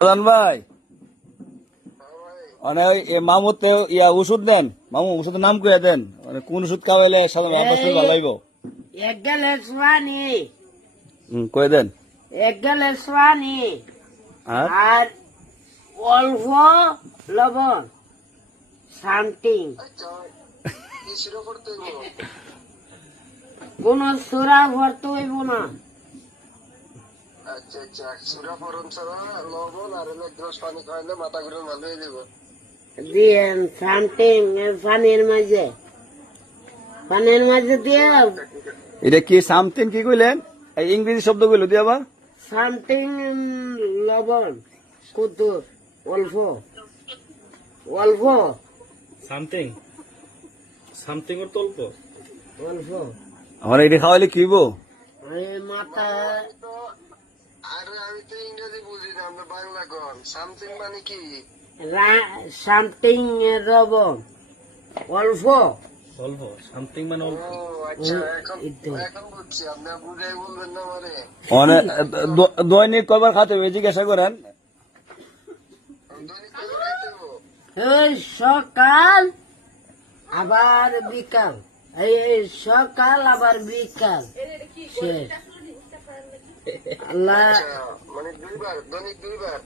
প্রধান ভাই মানে মামুতে ওষুধ দেন, মামু ওষুধের নাম কয়ে দেন, মানে কোন ওষুধ খাওয়াইলে সাধারণ ভালো হইব এক গ্লাস পানি, কয়ে দেন। এক গ্লাস পানি আর আর অল্প লবণ, সামথিং। কোন সুরা ভরতে হইব না। আচ্ছা আচ্ছা, সুরা ফরন ছাড়া লবণ আর এক গ্লাস পানি খাইলে মাথা ঘুরে ভালো হয়ে যাবে। দিয়েন সামথিং পানির মাঝে দিয়ে এটা কি সামথিং কি কইলেন? এই ইংরেজি শব্দ কইল দিয়ে আবার সামথিং লবণ কত অল্প অল্প সামথিং সামথিং ওর তো অল্প অল্প আমার এটা খাওয়াইলে কি হইব? মাথা আর আমি তো ইংরেজি বুঝি না, আমরা বাংলা কন। সামথিং মানে কি? সামথিং লবণ অল্প অল্প সামথিং মানে অল্প। ও আচ্ছা, এখন বুঝছি। আপনি বুঝাই বলবেন না আমারে। মানে দৈনিক কয়বার খাতে হবে জিজ্ঞাসা করেন। দৈনিক কয়বার খাইতে হইব? এই সকাল আবার বিকাল, এই সকাল আবার বিকাল শেষ। আল্লাহ আচ্ছা, মানে দুইবার, দৈনিক দুইবার।